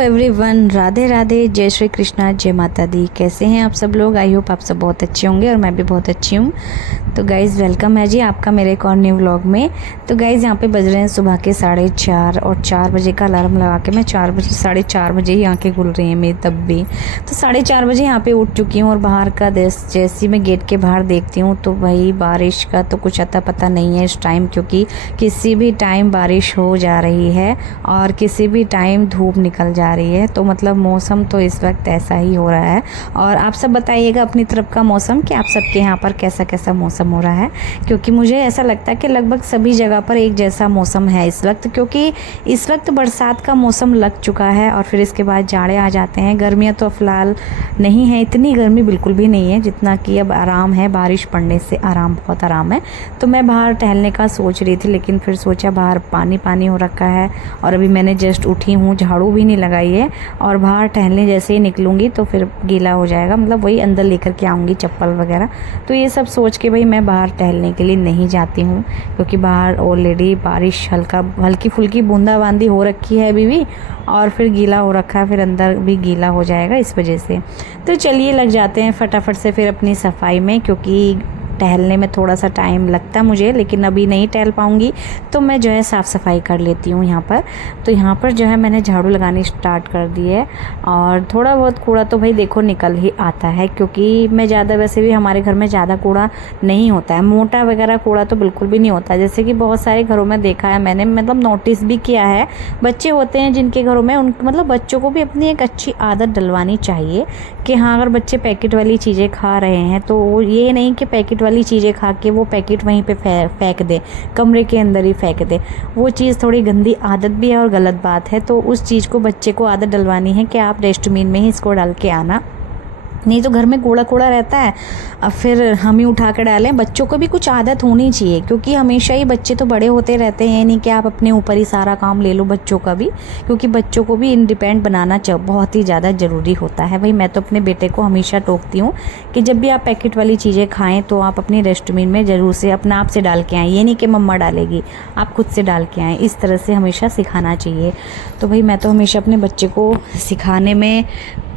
Everyone, Radhe Radhe, जय श्री कृष्णा, जय माता दी। कैसे हैं आप सब लोग? आई होप आप सब बहुत अच्छे होंगे और मैं भी बहुत अच्छी हूँ। तो गाइज़ वेलकम है जी आपका मेरे एक और न्यू व्लॉग में। तो गाइज़ यहाँ पे बज रहे हैं सुबह के 4:30 और 4 बजे का अलार्म लगा के मैं 4:30 ही आंखें खुल रही हैं मेरी तब भी। तो 4:30 बजे यहाँ पे उठ चुकी हूँ और बाहर का जैसी मैं गेट के बाहर देखती हूँ तो भाई बारिश का तो कुछ अता पता नहीं है इस टाइम, क्योंकि किसी भी टाइम बारिश हो जा रही है और किसी भी टाइम धूप निकल जा रही है। तो मतलब मौसम तो इस वक्त ऐसा ही हो रहा है। और आप सब बताइएगा अपनी तरफ का मौसम कि आप सबके यहाँ पर कैसा कैसा मौसम हो रहा है, क्योंकि मुझे ऐसा लगता है कि लगभग सभी जगह पर एक जैसा मौसम है इस वक्त, क्योंकि इस वक्त बरसात का मौसम लग चुका है और फिर इसके बाद जाड़े आ जाते हैं। गर्मियाँ तो फ़िलहाल नहीं है, इतनी गर्मी बिल्कुल भी नहीं है जितना कि अब आराम है, बारिश पड़ने से आराम, बहुत आराम है। तो मैं बाहर टहलने का सोच रही थी, लेकिन फिर सोचा बाहर पानी पानी हो रखा है और अभी मैंने जस्ट उठी हूँ, झाड़ू भी नहीं लगाई है और बाहर टहलने जैसे ही निकलूँगी तो फिर गीला हो जाएगा, मतलब वही अंदर लेकर के आऊँगी चप्पल वगैरह। तो ये सब सोच के भाई मैं बाहर टहलने के लिए नहीं जाती हूँ, क्योंकि बाहर ऑलरेडी बारिश हल्की फुल्की बूंदाबांदी हो रखी है अभी भी, और फिर गीला हो रखा है, फिर अंदर भी गीला हो जाएगा इस वजह से। तो चलिए लग जाते हैं फटाफट से फिर अपनी सफाई में, क्योंकि टहलने में थोड़ा सा टाइम लगता मुझे, लेकिन अभी नहीं टहल पाऊँगी तो मैं जो है साफ़ सफाई कर लेती हूँ यहाँ पर। तो यहाँ पर जो है मैंने झाड़ू लगानी स्टार्ट कर दी है और थोड़ा बहुत कूड़ा तो भाई देखो निकल ही आता है, क्योंकि मैं ज़्यादा, वैसे भी हमारे घर में ज़्यादा कूड़ा नहीं होता है, मोटा वगैरह कूड़ा तो बिल्कुल भी नहीं होता है। जैसे कि बहुत सारे घरों में देखा है मैंने, मतलब नोटिस भी किया है, बच्चे होते हैं जिनके घरों में उन मतलब बच्चों को भी अपनी एक अच्छी आदत डलवानी चाहिए कि हाँ, अगर बच्चे पैकेट वाली चीज़ें खा रहे हैं तो ये नहीं कि पैकेट वाली चीज़ें खा के वो पैकेट वहीं पे फेंक दे, कमरे के अंदर ही फेंक दे। वो चीज़ थोड़ी गंदी आदत भी है और गलत बात है। तो उस चीज़ को बच्चे को आदत डलवानी है कि आप डस्टबिन में ही इसको डाल के आना, नहीं तो घर में कूड़ा कूड़ा रहता है, अब फिर हम ही उठा कर डालें। बच्चों को भी कुछ आदत होनी चाहिए, क्योंकि हमेशा ही बच्चे तो बड़े होते रहते हैं, नहीं कि आप अपने ऊपर ही सारा काम ले लो बच्चों का भी, क्योंकि बच्चों को भी इंडिपेंडेंट बनाना बहुत ही ज़्यादा ज़रूरी होता है। भाई मैं तो अपने बेटे को हमेशा टोकती हूँ कि जब भी आप पैकेट वाली चीज़ें खाएँ तो आप अपनी डस्टबिन में ज़रूर से अपना आप से डाल के आएँ, ये नहीं कि मम्मा डालेगी, आप खुद से डाल के आएँ। इस तरह से हमेशा सिखाना चाहिए। तो भाई मैं तो हमेशा अपने बच्चे को सिखाने में,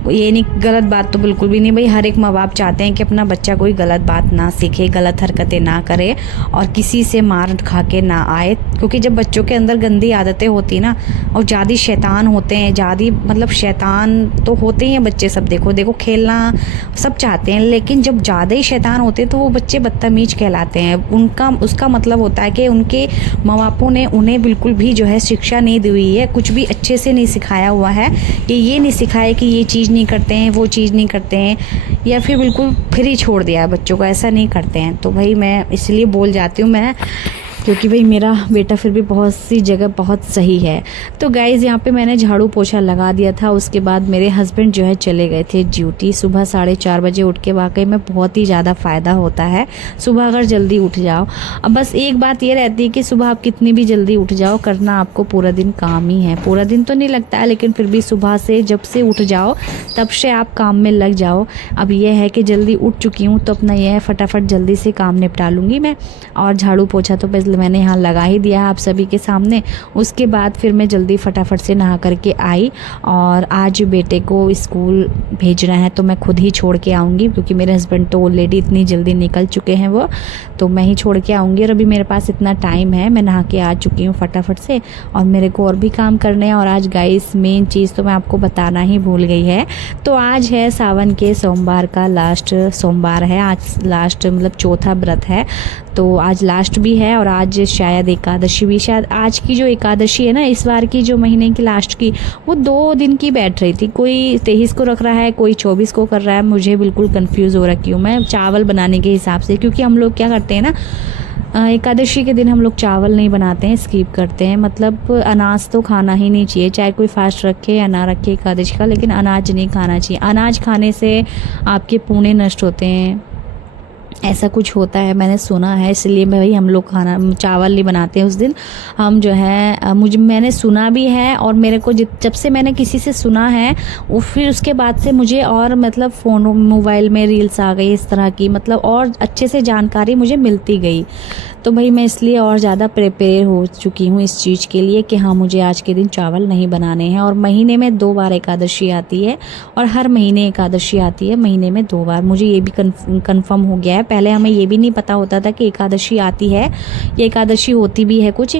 ये नहीं, गलत बात तो बिल्कुल भी नहीं। भाई हर एक माँ बाप चाहते हैं कि अपना बच्चा कोई गलत बात ना सीखे, गलत हरकतें ना करे और किसी से मार खा के ना आए, क्योंकि जब बच्चों के अंदर गंदी आदतें होती ना, और ज़्यादा शैतान होते हैं, ज़्यादा मतलब शैतान तो होते ही हैं बच्चे सब, देखो खेलना सब चाहते हैं, लेकिन जब ज़्यादा ही शैतान होते हैं तो वो बच्चे बदतमीज कहलाते हैं। उसका मतलब होता है कि उनके माँ बापों ने उन्हें बिल्कुल भी जो है शिक्षा नहीं दी हुई है, कुछ भी अच्छे से नहीं सिखाया हुआ है, कि ये नहीं सिखाया कि ये चीज़ नहीं करते हैं, वो चीज़ नहीं करते हैं, या फिर बिल्कुल फ्री छोड़ दिया है बच्चों को, ऐसा नहीं करते हैं। तो भाई मैं इसलिए बोल जाती हूँ मैं, क्योंकि भाई मेरा बेटा फिर भी बहुत सी जगह बहुत सही है। तो गाइज़ यहाँ पे मैंने झाड़ू पोछा लगा दिया था, उसके बाद मेरे हस्बैंड जो है चले गए थे ड्यूटी। सुबह 4:30 बजे उठ के वाकई में बहुत ही ज़्यादा फ़ायदा होता है सुबह अगर जल्दी उठ जाओ। अब बस एक बात ये रहती है कि सुबह आप कितनी भी जल्दी उठ जाओ, करना आपको पूरा दिन काम ही है। पूरा दिन तो नहीं लगता है, लेकिन फिर भी सुबह से जब से उठ जाओ तब से आप काम में लग जाओ। अब यह है कि जल्दी उठ चुकी हूँ तो अपना यह है फटाफट जल्दी से काम निपटा लूँगी मैं, और झाड़ू पोछा तो बस मैंने यहाँ लगा ही दिया है आप सभी के सामने। उसके बाद फिर मैं जल्दी फटाफट से नहा करके आई, और आज बेटे को स्कूल भेजना है तो मैं खुद ही छोड़ के आऊँगी, क्योंकि मेरे हस्बैंड तो ऑलरेडी इतनी जल्दी निकल चुके हैं, वो तो मैं ही छोड़ के आऊँगी। और अभी मेरे पास इतना टाइम है, मैं नहा के आ चुकी हूँ फटाफट से, और मेरे को और भी काम करने हैं। और आज गाइस मेन चीज़ तो मैं आपको बताना ही भूल गई है, तो आज है सावन के सोमवार का लास्ट सोमवार है, आज लास्ट मतलब चौथा व्रत है, तो आज लास्ट भी है और आज शायद एकादशी भी। शायद आज की जो एकादशी है ना, इस बार की जो महीने की लास्ट की, वो 2 दिन की बैठ रही थी, कोई 23 को रख रहा है, कोई 24 को कर रहा है, मुझे बिल्कुल कंफ्यूज हो रखी हूँ मैं चावल बनाने के हिसाब से, क्योंकि हम लोग क्या करते हैं ना, एकादशी के दिन हम लोग चावल नहीं बनाते हैं, स्किप करते हैं। मतलब अनाज तो खाना ही नहीं चाहिए, चाहे कोई फास्ट रखे या ना रखे एकादशी का, लेकिन अनाज नहीं खाना चाहिए। अनाज खाने से आपके पुण्य नष्ट होते हैं, ऐसा कुछ होता है, मैंने सुना है, इसलिए भाई हम लोग खाना चावल नहीं बनाते हैं उस दिन। हम जो है मैंने सुना भी है, और मेरे को जब से मैंने किसी से सुना है वो फिर उसके बाद से मुझे और मतलब फ़ोन मोबाइल में रील्स आ गई इस तरह की, मतलब और अच्छे से जानकारी मुझे मिलती गई। तो भाई मैं इसलिए और ज़्यादा प्रिपेयर हो चुकी हूँ इस चीज़ के लिए कि हाँ मुझे आज के दिन चावल नहीं बनाने हैं। और महीने में 2 बार एकादशी आती है, और हर महीने एकादशी आती है, महीने में 2 बार। मुझे ये भी कंफर्म हो गया है। पहले हमें ये भी नहीं पता होता था कि एकादशी आती है, ये एकादशी होती भी है कुछ,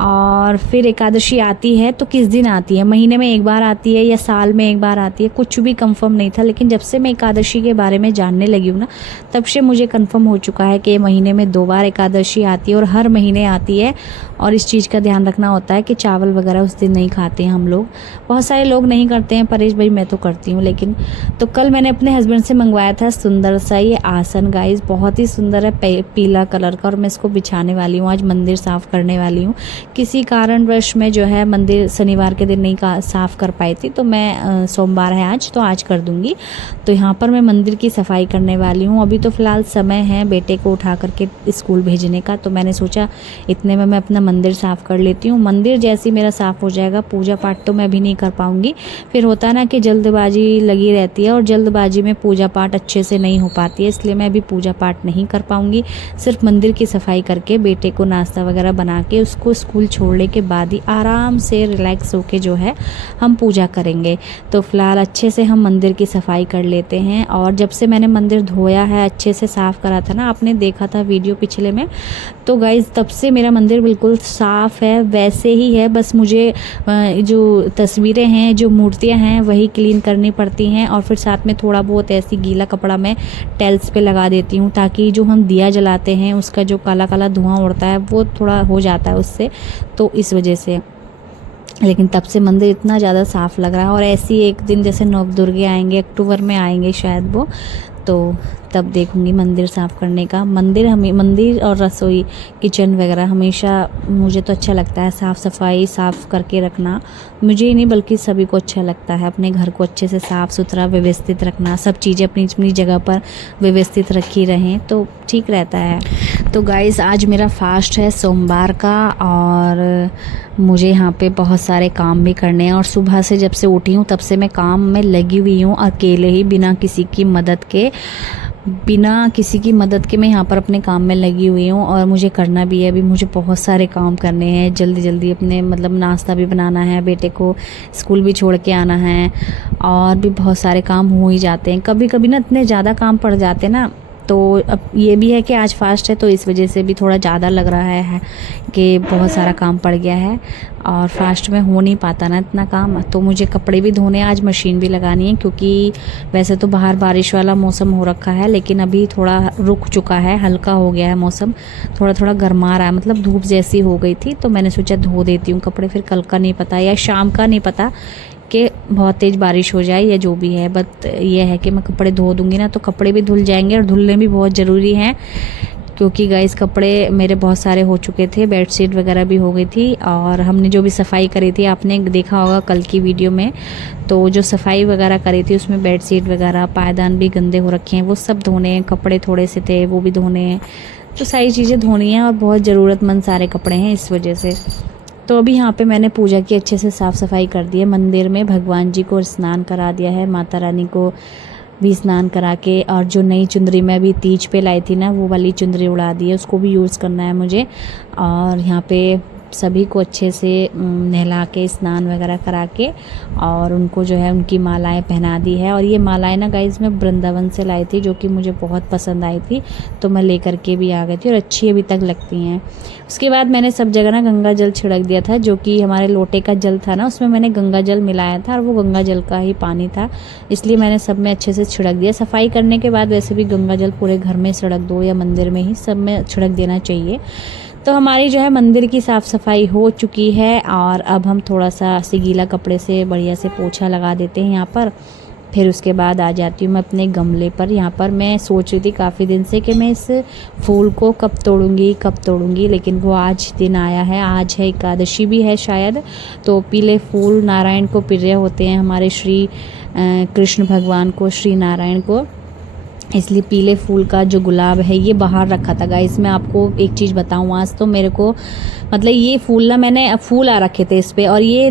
और फिर एकादशी आती है तो किस दिन आती है, महीने में 1 बार आती है या साल में 1 बार आती है, कुछ भी कंफर्म नहीं था। लेकिन जब से मैं एकादशी के बारे में जानने लगी हूँ ना, तब से मुझे कंफर्म हो चुका है कि महीने में 2 बार एकादशी आती है और हर महीने आती है। और इस चीज़ का ध्यान रखना होता है कि चावल वगैरह उस दिन नहीं खाते हैं हम लोग। बहुत सारे लोग नहीं करते हैं, परेश भाई मैं तो करती हूँ। लेकिन तो कल मैंने अपने हस्बैंड से मंगवाया था सुंदर सा ये आसन गाइस, बहुत ही सुंदर है, पीला कलर का, और मैं इसको बिछाने वाली हूँ। आज मंदिर साफ़ करने वाली हूँ। किसी कारणवश में जो है मंदिर शनिवार के दिन नहीं साफ़ कर पाई थी, तो मैं सोमवार है आज, तो आज कर दूँगी। तो यहाँ पर मैं मंदिर की सफाई करने वाली हूँ। अभी तो फ़िलहाल समय है बेटे को उठा करके स्कूल भेजने का, तो मैंने सोचा इतने में मैं अपना मंदिर साफ़ कर लेती हूँ। मंदिर जैसे मेरा साफ़ हो जाएगा, पूजा पाठ तो मैं अभी नहीं कर पाऊँगी। फिर होता है ना कि जल्दबाजी लगी रहती है, और जल्दबाजी में पूजा पाठ अच्छे से नहीं हो पाती है, इसलिए मैं अभी पूजा पाठ नहीं कर पाऊँगी। सिर्फ मंदिर की सफाई करके बेटे को नाश्ता वगैरह बना के उसको स्कूल छोड़ने के बाद ही आराम से रिलैक्स होके जो है हम पूजा करेंगे। तो फिलहाल अच्छे से हम मंदिर की सफाई कर लेते हैं। और जब से मैंने मंदिर धोया है, अच्छे से साफ़ करा था ना, आपने देखा था वीडियो पिछले में, तो गाइज़ तब से मेरा मंदिर बिल्कुल साफ़ है, वैसे ही है। बस मुझे जो तस्वीरें हैं, जो मूर्तियां हैं, वही क्लीन करनी पड़ती हैं। और फिर साथ में थोड़ा बहुत ऐसी गीला कपड़ा मैं टाइल्स पे लगा देती हूँ, ताकि जो हम दिया जलाते हैं उसका जो काला काला धुआं उड़ता है वो थोड़ा हो जाता है उससे, तो इस वजह से। लेकिन तब से मंदिर इतना ज़्यादा साफ़ लग रहा है। और ऐसी एक दिन जैसे नवदुर्गे आएंगे, अक्टूबर में आएंगे शायद वो, तो तब देखूंगी मंदिर साफ़ करने का। मंदिर और रसोई किचन वगैरह हमेशा मुझे तो अच्छा लगता है, साफ़ सफाई साफ़ करके रखना। मुझे ही नहीं बल्कि सभी को अच्छा लगता है, अपने घर को अच्छे से साफ़ सुथरा व्यवस्थित रखना, सब चीज़ें अपनी अपनी जगह पर व्यवस्थित रखी रहें तो ठीक रहता है। तो गाइज़ आज मेरा फास्ट है सोमवार का, और मुझे यहाँ पे बहुत सारे काम भी करने हैं। और सुबह से जब से उठी हूँ तब से मैं काम में लगी हुई हूँ, अकेले ही, बिना किसी की मदद के मैं यहाँ पर अपने काम में लगी हुई हूँ। और मुझे करना भी है, अभी मुझे बहुत सारे काम करने हैं, जल्दी जल्दी अपने मतलब नाश्ता भी बनाना है, बेटे को स्कूल भी छोड़ के आना है, और भी बहुत सारे काम हो ही जाते हैं। कभी कभी ना इतने ज़्यादा काम पड़ जाते हैं ना, तो अब ये भी है कि आज फास्ट है तो इस वजह से भी थोड़ा ज़्यादा लग रहा है कि बहुत सारा काम पड़ गया है, और फास्ट में हो नहीं पाता ना इतना काम। तो मुझे कपड़े भी धोने, आज मशीन भी लगानी है, क्योंकि वैसे तो बाहर बारिश वाला मौसम हो रखा है, लेकिन अभी थोड़ा रुक चुका है, हल्का हो गया है मौसम, थोड़ा थोड़ा गर्मा रहा है, मतलब धूप जैसी हो गई थी। तो मैंने सोचा धो देती हूँ कपड़े, फिर कल का नहीं पता या शाम का नहीं पता कि बहुत तेज़ बारिश हो जाए या जो भी है। बट ये है कि मैं कपड़े धो दूँगी ना तो कपड़े भी धुल जाएंगे, और धुलने भी बहुत ज़रूरी हैं, क्योंकि गाइस कपड़े मेरे बहुत सारे हो चुके थे, बेडशीट वगैरह भी हो गई थी। और हमने जो भी सफाई करी थी, आपने देखा होगा कल की वीडियो में, तो जो सफाई वगैरह करी थी उसमें बेडशीट वगैरह, पायदान भी गंदे हो रखे हैं, वो सब धोने हैं। कपड़े थोड़े से थे वो भी धोने हैं, तो सारी चीज़ें धोनी हैं, और बहुत ज़रूरतमंद सारे कपड़े हैं इस वजह से। तो अभी यहाँ पे मैंने पूजा की, अच्छे से साफ़ सफाई कर दी है। मंदिर में भगवान जी को स्नान करा दिया है, माता रानी को भी स्नान करा के, और जो नई चुंदरी मैं अभी तीज पे लाई थी ना, वो वाली चुंदरी उड़ा दी है, उसको भी यूज़ करना है मुझे। और यहाँ पे सभी को अच्छे से नहला के स्नान वगैरह करा के, और उनको जो है उनकी मालाएं पहना दी है। और ये मालाएं ना गाइज़ मैं वृंदावन से लाई थी, जो कि मुझे बहुत पसंद आई थी, तो मैं लेकर के भी आ गई थी, और अच्छी अभी तक लगती हैं। उसके बाद मैंने सब जगह ना गंगा जल छिड़क दिया था, जो कि हमारे लोटे का जल था ना, उसमें मैंने गंगा जल मिलाया था, और वो गंगा जल का ही पानी था, इसलिए मैंने सब में अच्छे से छिड़क दिया। सफाई करने के बाद वैसे भी गंगा जल पूरे घर में छिड़क दो, या मंदिर में ही, सब में छिड़क देना चाहिए। तो हमारी जो है मंदिर की साफ़ सफाई हो चुकी है, और अब हम थोड़ा सा गीला कपड़े से बढ़िया से पोछा लगा देते हैं यहाँ पर। फिर उसके बाद आ जाती हूँ मैं अपने गमले पर। यहाँ पर मैं सोच रही थी काफ़ी दिन से कि मैं इस फूल को कब तोड़ूंगी, लेकिन वो आज दिन आया है। आज है एकादशी भी है शायद, तो पीले फूल नारायण को प्रिय होते हैं, हमारे श्री कृष्ण भगवान को, श्री नारायण को। इसलिए पीले फूल का जो गुलाब है ये बाहर रखा था गाइस। मैं आपको एक चीज़ बताऊँ, आज तो मेरे को मतलब ये फूल ना, मैंने फूल आ रखे थे इस पे, और ये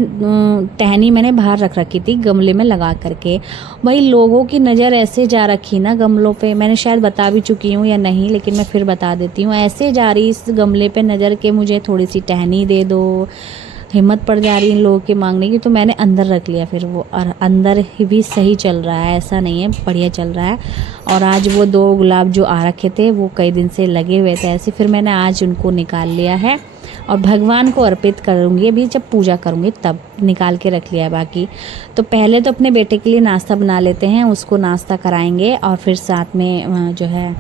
टहनी मैंने बाहर रख रखी थी गमले में लगा करके। भाई लोगों की नज़र ऐसे जा रखी ना गमलों पे, मैंने शायद बता भी चुकी हूँ या नहीं, लेकिन मैं फिर बता देती हूँ। ऐसे जा रही इस गमले पे नज़र के मुझे थोड़ी सी टहनी दे दो, हिम्मत पड़ जा रही इन लोगों के मांगने की, तो मैंने अंदर रख लिया फिर वो, और अंदर ही भी सही चल रहा है, ऐसा नहीं है, बढ़िया चल रहा है। और आज वो 2 गुलाब जो आ रखे थे वो कई दिन से लगे हुए थे ऐसे, फिर मैंने आज उनको निकाल लिया है और भगवान को अर्पित करूँगी। अभी जब पूजा करूँगी तब निकाल के रख लिया है बाकी। तो पहले तो अपने बेटे के लिए नाश्ता बना लेते हैं, उसको नाश्ता कराएंगे और फिर साथ में जो है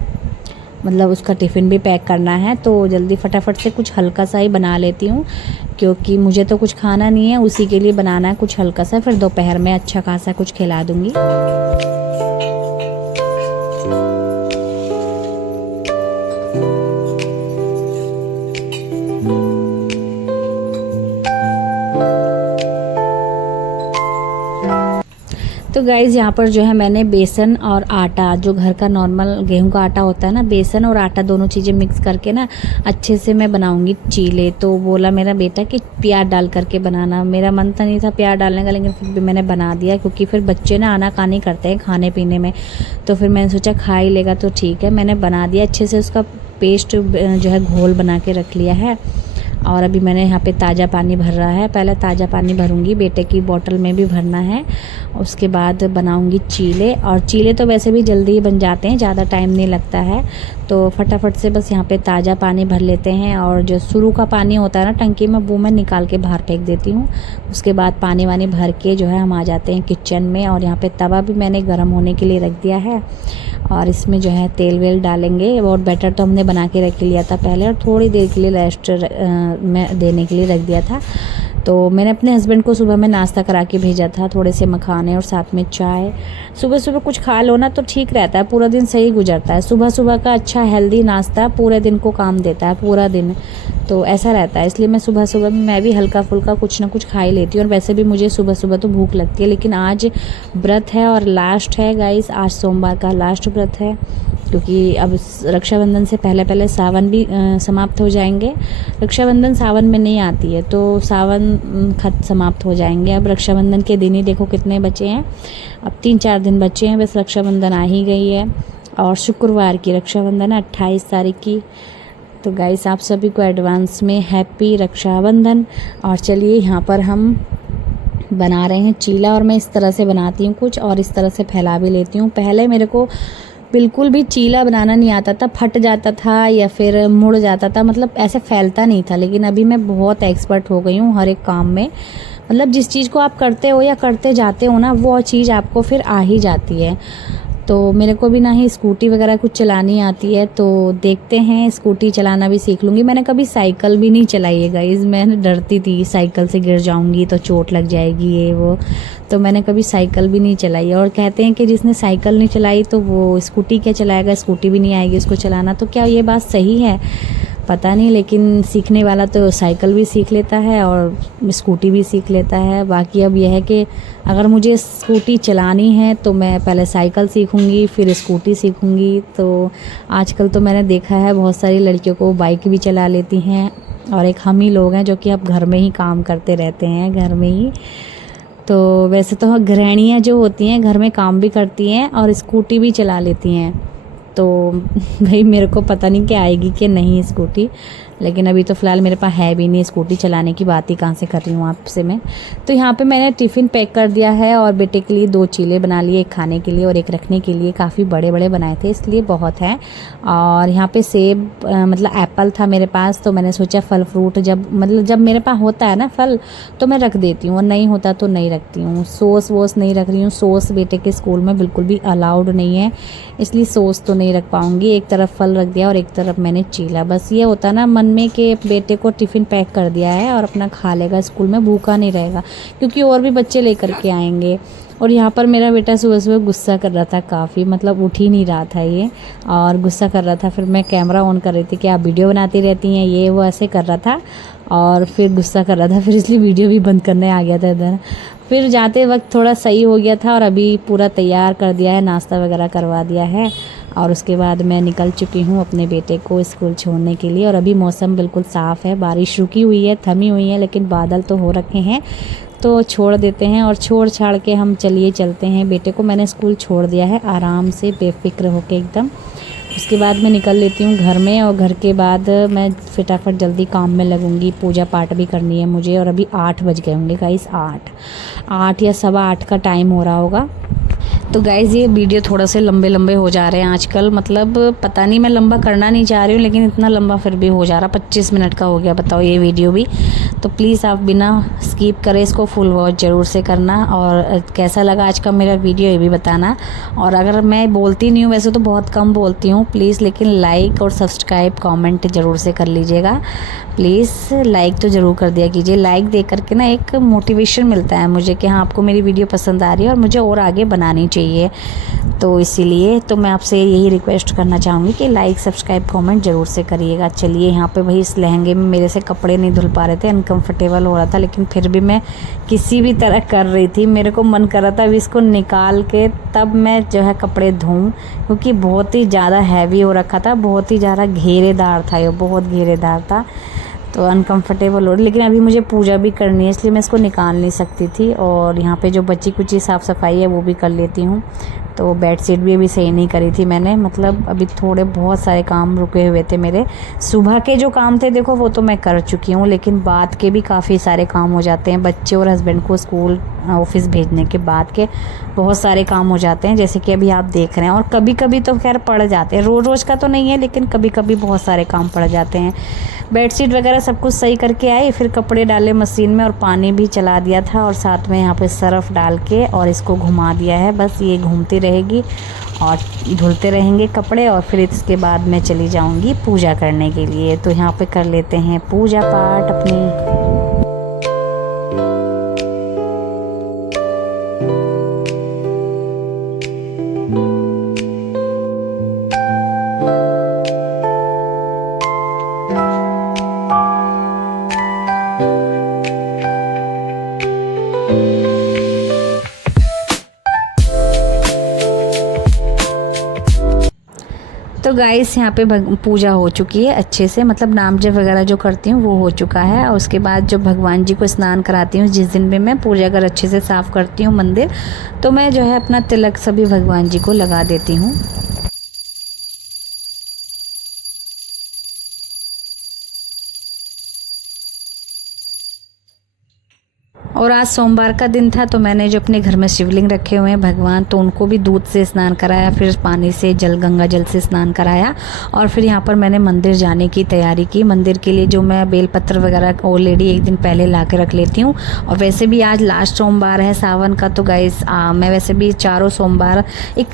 मतलब उसका टिफ़िन भी पैक करना है, तो जल्दी फटाफट से कुछ हल्का सा ही बना लेती हूँ, क्योंकि मुझे तो कुछ खाना नहीं है, उसी के लिए बनाना है कुछ हल्का सा, फिर दोपहर में अच्छा खासा कुछ खिला दूँगी। तो गाइज़ यहाँ पर जो है मैंने बेसन और आटा, जो घर का नॉर्मल गेहूं का आटा होता है ना, बेसन और आटा दोनों चीज़ें मिक्स करके ना अच्छे से मैं बनाऊंगी चीले। तो बोला मेरा बेटा कि प्याज डाल करके बनाना, मेरा मन तो नहीं था प्याज डालने का, लेकिन फिर भी मैंने बना दिया, क्योंकि फिर बच्चे ना आनाकानी करते हैं खाने पीने में, तो फिर मैंने सोचा खा ही लेगा तो ठीक है। मैंने बना दिया अच्छे से, उसका पेस्ट जो है घोल बना के रख लिया है। और अभी मैंने यहाँ पे ताज़ा पानी भर रहा है, पहले ताज़ा पानी भरूंगी, बेटे की बोतल में भी भरना है। उसके बाद बनाऊंगी चीले, और चीले तो वैसे भी जल्दी ही बन जाते हैं, ज़्यादा टाइम नहीं लगता है। तो फटाफट से बस यहाँ पे ताज़ा पानी भर लेते हैं, और जो शुरू का पानी होता है ना टंकी में, वो मैं निकाल के बाहर फेंक देती हूँ। उसके बाद पानी वानी भर के जो है हम आ जाते हैं किचन में, और यहाँ पे तवा भी मैंने गर्म होने के लिए रख दिया है, और इसमें जो है तेल वेल डालेंगे। और बैटर तो हमने बना के रख लिया था पहले, और थोड़ी देर के लिए रेस्ट में देने के लिए रख दिया था। तो मैंने अपने हस्बैंड को सुबह में नाश्ता करा के भेजा था, थोड़े से मखाने और साथ में चाय। सुबह सुबह कुछ खा लो ना तो ठीक रहता है, पूरा दिन सही गुजरता है। सुबह सुबह का अच्छा हेल्दी नाश्ता पूरे दिन को काम देता है, पूरा दिन तो ऐसा रहता है। इसलिए मैं सुबह सुबह में मैं भी हल्का फुल्का कुछ ना कुछ खा ही लेती हूँ, और वैसे भी मुझे सुबह सुबह तो भूख लगती है। लेकिन आज व्रत है और लास्ट है गाइस, आज सोमवार का लास्ट व्रत है, क्योंकि अब रक्षाबंधन से पहले पहले सावन भी समाप्त हो जाएंगे। रक्षाबंधन सावन में नहीं आती है, तो सावन समाप्त हो जाएंगे। अब रक्षाबंधन के दिन ही देखो कितने बचे हैं, अब 3-4 दिन बचे हैं, बस रक्षाबंधन आ ही गई है। और शुक्रवार की रक्षाबंधन है 28 तारीख की। तो गाइस आप सभी को एडवांस में हैप्पी रक्षाबंधन। और चलिए यहाँ पर हम बना रहे हैं चीला, और मैं इस तरह से बनाती हूँ कुछ, और इस तरह से फैला भी लेती हूँ। पहले मेरे को बिल्कुल भी चीला बनाना नहीं आता था, फट जाता था या फिर मुड़ जाता था, मतलब ऐसे फैलता नहीं था। लेकिन अभी मैं बहुत एक्सपर्ट हो गई हूँ हर एक काम में, मतलब जिस चीज़ को आप करते हो या करते जाते हो ना, वो चीज़ आपको फिर आ ही जाती है। तो मेरे को भी ना ही स्कूटी वगैरह कुछ चलानी आती है, तो देखते हैं स्कूटी चलाना भी सीख लूँगी। मैंने कभी साइकिल भी नहीं चलाई है गाइस, मैं डरती थी साइकिल से गिर जाऊँगी तो चोट लग जाएगी ये वो, तो मैंने कभी साइकिल भी नहीं चलाई। और कहते हैं कि जिसने साइकिल नहीं चलाई तो वो स्कूटी क्या चलाएगा, स्कूटी भी नहीं आएगी उसको चलाना। तो क्या ये बात सही है पता नहीं, लेकिन सीखने वाला तो साइकिल भी सीख लेता है और स्कूटी भी सीख लेता है। बाकी अब यह है कि अगर मुझे स्कूटी चलानी है तो मैं पहले साइकिल सीखूंगी फिर स्कूटी सीखूंगी। तो आजकल तो मैंने देखा है बहुत सारी लड़कियों को बाइक भी चला लेती हैं, और एक हम ही लोग हैं जो कि अब घर में ही काम करते रहते हैं, घर में ही। तो वैसे तो गृहिणियाँ जो होती हैं घर में काम भी करती हैं और स्कूटी भी चला लेती हैं। तो भाई मेरे को पता नहीं कि आएगी कि नहीं स्कूटी, लेकिन अभी तो फ़िलहाल मेरे पास है भी नहीं, स्कूटी चलाने की बात ही कहाँ से कर रही हूँ आपसे मैं। तो यहाँ पे मैंने टिफ़िन पैक कर दिया है, और बेटे के लिए 2 चीले बना लिए, एक खाने के लिए और एक रखने के लिए। काफ़ी बड़े बड़े बनाए थे इसलिए बहुत है। और यहाँ पे सेब मतलब एप्पल था मेरे पास, तो मैंने सोचा फल फ्रूट जब मेरे पास होता है ना फल तो मैं रख देती हूँ, और नहीं होता तो नहीं रखती हूँ। सॉस वोस नहीं रख रही हूँ, सॉस बेटे के स्कूल में बिल्कुल भी अलाउड नहीं है, इसलिए सॉस तो नहीं रख पाऊँगी। एक तरफ फल रख दिया और एक तरफ मैंने चीला। बस ये होता ना मन में कि बेटे को टिफ़िन पैक कर दिया है और अपना खा लेगा, स्कूल में भूखा नहीं रहेगा, क्योंकि और भी बच्चे लेकर के आएंगे। और यहाँ पर मेरा बेटा सुबह सुबह गुस्सा कर रहा था काफ़ी, मतलब उठ ही नहीं रहा था ये, और गुस्सा कर रहा था। फिर मैं कैमरा ऑन कर रही थी कि आप वीडियो बनाती रहती हैं ये वो, ऐसे कर रहा था, और फिर गुस्सा कर रहा था, फिर इसलिए वीडियो भी बंद करने आ गया था इधर। फिर जाते वक्त थोड़ा सही हो गया था, और अभी पूरा तैयार कर दिया है, नाश्ता वगैरह करवा दिया है। और उसके बाद मैं निकल चुकी हूँ अपने बेटे को स्कूल छोड़ने के लिए। और अभी मौसम बिल्कुल साफ़ है, बारिश रुकी हुई है, थमी हुई है, लेकिन बादल तो हो रखे हैं। तो छोड़ देते हैं और छोड़ छाड़ के हम चलते हैं। बेटे को मैंने स्कूल छोड़ दिया है आराम से बेफिक्र होके एकदम। उसके बाद मैं निकल लेती हूँ घर में, और घर के बाद मैं फटाफट जल्दी काम में लगूंगी। पूजा पाठ भी करनी है मुझे। और अभी 8 बज गए होंगे गाइस, 8 या 8:15 का टाइम हो रहा होगा। तो गाइज़ ये वीडियो थोड़ा से लंबे हो जा रहे हैं आजकल, मतलब पता नहीं, मैं लंबा करना नहीं चाह रही हूँ लेकिन इतना लंबा फिर भी हो जा रहा। 25 मिनट का हो गया, बताओ ये वीडियो भी। तो प्लीज़ आप बिना स्किप करें इसको फुल वॉच ज़रूर से करना, और कैसा लगा आज का मेरा वीडियो ये भी बताना। और अगर मैं बोलती नहीं हूँ, वैसे तो बहुत कम बोलती हूँ प्लीज़, लेकिन लाइक और सब्सक्राइब कमेंट ज़रूर से कर लीजिएगा। प्लीज़ लाइक तो ज़रूर कर दिया कीजिए। लाइक दे करके ना एक मोटिवेशन मिलता है मुझे कि हाँ आपको मेरी वीडियो पसंद आ रही है और मुझे और आगे बनानी चाहिए। तो इसीलिए तो मैं आपसे यही रिक्वेस्ट करना चाहूँगी कि लाइक सब्सक्राइब कमेंट ज़रूर से करिएगा। चलिए यहाँ पे भाई इस लहंगे में मेरे से कपड़े नहीं धुल पा रहे थे, अनकंफर्टेबल हो रहा था, लेकिन फिर भी मैं किसी भी तरह कर रही थी। मेरे को मन कर रहा था अभी इसको निकाल के तब मैं जो है कपड़े धोऊँ, क्योंकि बहुत ही ज़्यादा हैवी हो रखा था, बहुत ही ज़्यादा घेरेदार था, ये बहुत घेरेदार था। तो अनकंफर्टेबल हो रही, लेकिन अभी मुझे पूजा भी करनी है इसलिए मैं इसको निकाल नहीं सकती थी। और यहाँ पे जो बची कुची साफ़ सफाई है वो भी कर लेती हूँ। तो बेडशीट भी अभी सही नहीं करी थी मैंने, मतलब अभी थोड़े बहुत सारे काम रुके हुए थे मेरे। सुबह के जो काम थे देखो वो तो मैं कर चुकी हूँ, लेकिन बाद के भी काफ़ी सारे काम हो जाते हैं। बच्चे और हस्बैंड को स्कूल ऑफिस भेजने के बाद के बहुत सारे काम हो जाते हैं, जैसे कि अभी आप देख रहे हैं। और कभी कभी तो खैर पड़ जाते हैं, रोज़ रोज़ का तो नहीं है, लेकिन कभी कभी बहुत सारे काम पड़ जाते हैं। बेडशीट वगैरह सब कुछ सही करके आई, फिर कपड़े डाले मशीन में और पानी भी चला दिया था, और साथ में यहाँ पे सर्फ डाल के और इसको घुमा दिया है। बस ये घूमती रहेगी और धुलते रहेंगे कपड़े, और फिर इसके बाद मैं चली जाऊँगी पूजा करने के लिए। तो यहाँ पे कर लेते हैं पूजा पाठ अपनी। तो गाइस यहाँ पे पूजा हो चुकी है अच्छे से, मतलब नाम जप वगैरह जो करती हूँ वो हो चुका है। और उसके बाद जो भगवान जी को स्नान कराती हूँ, जिस दिन भी मैं पूजा अगर अच्छे से साफ़ करती हूँ मंदिर, तो मैं जो है अपना तिलक सभी भगवान जी को लगा देती हूँ। और आज सोमवार का दिन था, तो मैंने जो अपने घर में शिवलिंग रखे हुए हैं भगवान, तो उनको भी दूध से स्नान कराया, फिर पानी से गंगा जल से स्नान कराया। और फिर यहाँ पर मैंने मंदिर जाने की तैयारी की। मंदिर के लिए जो मैं बेलपत्र वगैरह ऑलरेडी एक दिन पहले ला के रख लेती हूँ। और वैसे भी आज लास्ट सोमवार है सावन का, तो गाइस मैं वैसे भी चारों सोमवार,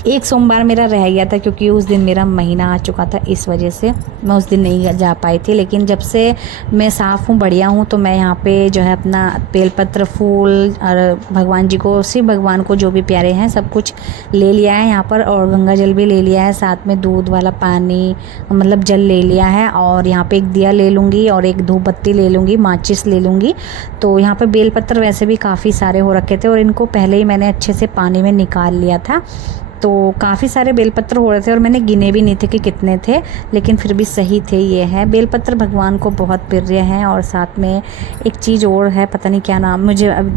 एक सोमवार मेरा रह गया था क्योंकि उस दिन मेरा महीना आ चुका था, इस वजह से मैं उस दिन नहीं जा पाई थी। लेकिन जब से मैं साफ़ हूँ, बढ़िया हूँ, तो मैं यहाँ पर जो है अपना बेलपत्र, फूल और भगवान जी को, शिव भगवान को जो भी प्यारे हैं सब कुछ ले लिया है यहाँ पर। और गंगा जल भी ले लिया है, साथ में दूध वाला पानी, मतलब जल ले लिया है। और यहाँ पे एक दिया ले लूँगी और एक धूप बत्ती ले लूँगी, माचिस ले लूँगी। तो यहाँ पे बेलपत्र वैसे भी काफ़ी सारे हो रखे थे और इनको पहले ही मैंने अच्छे से पानी में निकाल लिया था। तो काफ़ी सारे बेलपत्र हो रहे थे और मैंने गिने भी नहीं थे कि कितने थे, लेकिन फिर भी सही थे। ये है बेलपत्र भगवान को बहुत प्रिय है। और साथ में एक चीज़ और है, पता नहीं क्या नाम, मुझे अब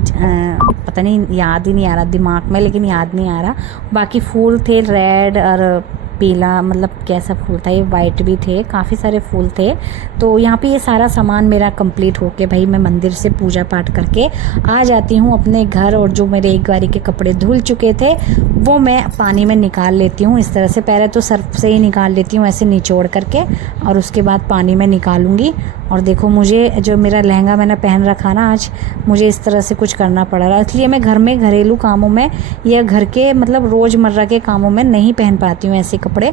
पता नहीं, याद ही नहीं आ रहा दिमाग में, लेकिन याद नहीं आ रहा। बाकी फूल थे रेड और पीला, मतलब कैसा फूल था ये, वाइट भी थे, काफ़ी सारे फूल थे। तो यहाँ पे ये सारा सामान मेरा कंप्लीट होके भाई मैं मंदिर से पूजा पाठ करके आ जाती हूँ अपने घर। और जो मेरे एक बारी के कपड़े धुल चुके थे वो मैं पानी में निकाल लेती हूँ इस तरह से। पहले तो सर्फ से ही निकाल लेती हूँ ऐसे निचोड़ करके, और उसके बाद पानी में निकालूंगी। और देखो मुझे जो मेरा लहंगा मैंने पहन रखा ना, आज मुझे इस तरह से कुछ करना पड़ रहा है, इसलिए मैं घर में घरेलू कामों में या घर के मतलब रोज़मर्रा के कामों में नहीं पहन पाती हूँ ऐसे कपड़े।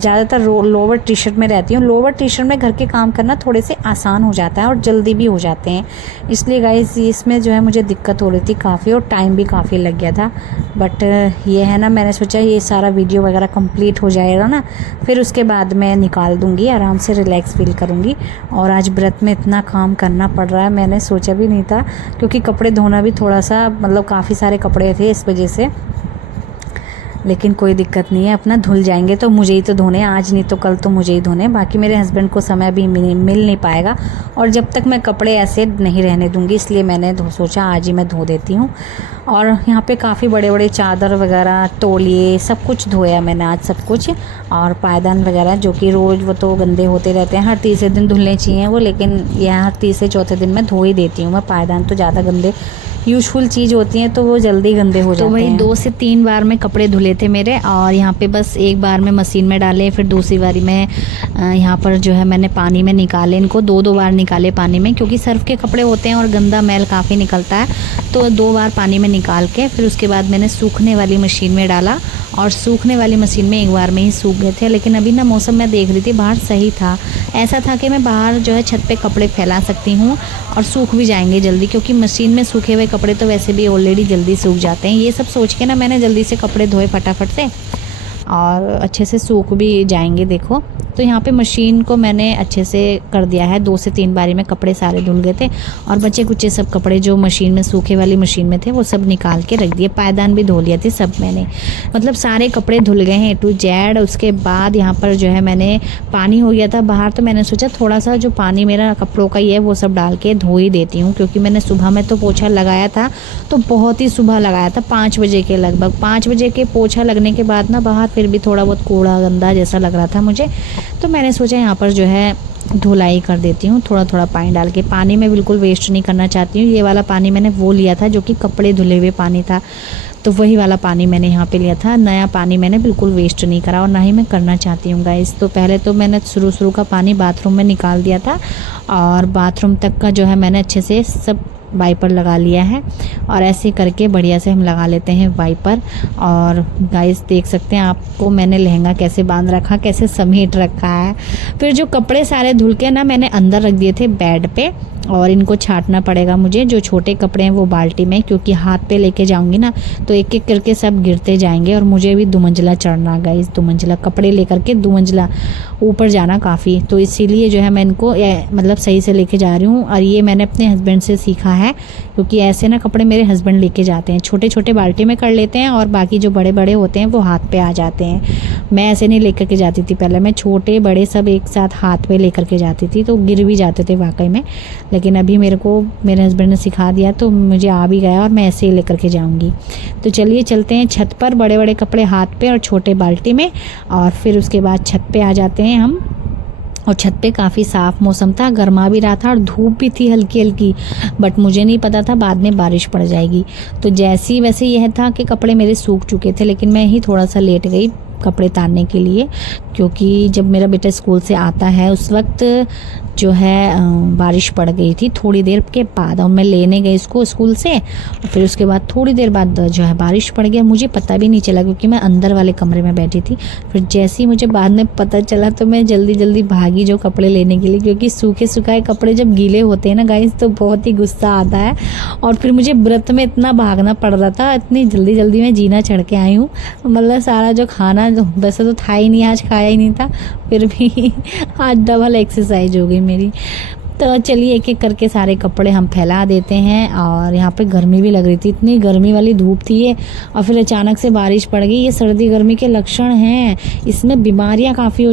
ज़्यादातर लोअर टी शर्ट में रहती हूँ। लोअर टी शर्ट में घर के काम करना थोड़े से आसान हो जाता है और जल्दी भी हो जाते हैं, इसलिए गाइस इसमें जो है मुझे दिक्कत हो रही थी काफ़ी, और टाइम भी काफ़ी लग गया था। बट ये है ना, मैंने सोचा ये सारा वीडियो वगैरह कंप्लीट हो जाएगा ना, फिर उसके बाद मैं निकाल दूँगी, आराम से रिलैक्स फील करूँगी। और आज व्रत में इतना काम करना पड़ रहा है, मैंने सोचा भी नहीं था, क्योंकि कपड़े धोना भी थोड़ा सा, मतलब काफ़ी सारे कपड़े थे, इस वजह से लेकिन कोई दिक्कत नहीं है, अपना धुल जाएंगे तो मुझे ही तो धोने, आज नहीं तो कल तो मुझे ही धोने। बाकी मेरे हस्बैंड को समय अभी मिल नहीं पाएगा, और जब तक मैं कपड़े ऐसे नहीं रहने दूंगी, इसलिए मैंने सोचा आज ही मैं धो देती हूँ। और यहाँ पे काफ़ी बड़े बड़े चादर वगैरह, तौलिए, सब कुछ धोया मैंने आज सब कुछ। और पायदान वगैरह जो कि रोज़ वो तो गंदे होते रहते हैं, हर तीसरे दिन धुलने चाहिए वो, लेकिन यह हर तीसरे चौथे दिन मैं धो ही देती हूँ। मैं पायदान तो ज़्यादा गंदे यूजफुल चीज़ होती हैं तो वो जल्दी गंदे हो जाते हैं। तो वही 2 से 3 बार में कपड़े धुले थे मेरे, और यहाँ पे बस एक बार में मशीन में डाले, फिर दूसरी बारी में यहाँ पर जो है मैंने पानी में निकाले इनको, 2 बार निकाले पानी में, क्योंकि सर्फ के कपड़े होते हैं और गंदा मैल काफ़ी निकलता है। तो 2 बार पानी में निकाल के फिर उसके बाद मैंने सूखने वाली मशीन में डाला, और सूखने वाली मशीन में एक बार में ही सूख गए थे। लेकिन अभी ना मौसम मैं देख रही थी बाहर सही था, ऐसा था कि मैं बाहर जो है छत पे कपड़े फैला सकती हूँ और सूख भी जाएंगे जल्दी, क्योंकि मशीन में सूखे हुए कपड़े तो वैसे भी ऑलरेडी जल्दी सूख जाते हैं। ये सब सोच के ना मैंने जल्दी से कपड़े धोए फटाफट से, और अच्छे से सूख भी जाएंगे। देखो तो यहाँ पे मशीन को मैंने अच्छे से कर दिया है, 2 से 3 बारी में कपड़े सारे धुल गए थे, और बचे कुचे सब कपड़े जो मशीन में सूखे वाली मशीन में थे वो सब निकाल के रख दिए। पायदान भी धो लिए थे सब मैंने, मतलब सारे कपड़े धुल गए हैं A to Z। उसके बाद यहाँ पर जो है मैंने पानी हो गया था बाहर, तो मैंने सोचा थोड़ा सा जो पानी मेरा कपड़ों का ही है वो सब डाल के धो ही देती हूँ, क्योंकि मैंने सुबह में तो पोछा लगाया था, तो बहुत ही सुबह लगाया था 5 बजे के लगभग। 5 बजे के पोछा लगने के बाद ना बाहर फिर भी थोड़ा बहुत कूड़ा गंदा जैसा लग रहा था मुझे, तो मैंने सोचा यहाँ पर जो है धुलाई कर देती हूँ थोड़ा थोड़ा पानी डाल के। पानी में बिल्कुल वेस्ट नहीं करना चाहती हूँ। ये वाला पानी मैंने वो लिया था जो कि कपड़े धुले हुए पानी था, तो वही वाला पानी मैंने यहाँ पे लिया था। नया पानी मैंने बिल्कुल वेस्ट नहीं करा, और ना ही मैं करना चाहती हूँ गाइस। तो पहले तो मैंने शुरू का पानी बाथरूम में निकाल दिया था, और बाथरूम तक का जो है मैंने अच्छे से सब वाइपर लगा लिया है, और ऐसे करके बढ़िया से हम लगा लेते हैं वाइपर। और गाइस देख सकते हैं आपको मैंने लहंगा कैसे बांध रखा, कैसे समेट रखा है। फिर जो कपड़े सारे धुल के ना मैंने अंदर रख दिए थे बेड पे, और इनको छांटना पड़ेगा मुझे। जो छोटे कपड़े हैं वो बाल्टी में, क्योंकि हाथ पे लेके जाऊंगी ना तो एक एक करके सब गिरते जाएंगे, और मुझे भी 2 मंजिला चढ़ना गाइस, 2 मंजिला कपड़े लेकर के 2 मंजिला ऊपर जाना काफ़ी, तो इसीलिए जो है मैं इनको मतलब सही से लेके जा रही हूँ। और ये मैंने अपने हस्बैंड से सीखा है, क्योंकि ऐसे ना कपड़े मेरे हस्बैंड लेके जाते हैं, छोटे छोटे बाल्टी में कर लेते हैं, और बाकी जो बड़े बड़े होते हैं वो हाथ पे आ जाते हैं। मैं ऐसे नहीं लेकर के जाती थी पहले, मैं छोटे बड़े सब एक साथ हाथ पे लेकर के जाती थी, तो गिर भी जाते थे वाकई में। लेकिन अभी मेरे को मेरे हस्बैंड ने सिखा दिया तो मुझे आ भी गया, और मैं ऐसे ही लेकर के जाऊंगी। तो चलिए चलते हैं छत पर, बड़े बड़े कपड़े हाथ पे और छोटे बाल्टी में, और फिर उसके बाद छत पे आ जाते हैं हम। और छत पे काफ़ी साफ़ मौसम था, गर्मा भी रहा था और धूप भी थी हल्की हल्की, बट मुझे नहीं पता था बाद में बारिश पड़ जाएगी। तो जैसी वैसे यह था कि कपड़े मेरे सूख चुके थे, लेकिन मैं ही थोड़ा सा लेट गई कपड़े तारने के लिए, क्योंकि जब मेरा बेटा स्कूल से आता है उस वक्त जो है बारिश पड़ गई थी थोड़ी देर के बाद, और मैं लेने गई इसको स्कूल से, और फिर उसके बाद थोड़ी देर बाद जो है बारिश पड़ गया। मुझे पता भी नहीं चला, क्योंकि मैं अंदर वाले कमरे में बैठी थी। फिर जैसे ही मुझे बाद में पता चला तो मैं जल्दी जल्दी भागी जो कपड़े लेने के लिए, क्योंकि सूखे सुखाए कपड़े जब गीले होते हैं ना गाइस तो बहुत ही गुस्सा आता है। और फिर मुझे व्रत में इतना भागना पड़ रहा था, इतनी जल्दी जल्दी मैं जीना चढ़ के आई हूँ, मतलब सारा जो खाना वैसे तो था ही नहीं, आज खाया ही नहीं था, फिर भी आज डबल एक्सरसाइज हो गई मेरी। तो चलिए एक एक करके सारे कपड़े हम फैला देते हैं। और यहाँ पे गर्मी भी लग रही थी, इतनी गर्मी वाली धूप थी ये, और फिर अचानक से बारिश पड़ गई। ये सर्दी गर्मी के लक्षण हैं, इसमें बीमारियाँ काफ़ी हो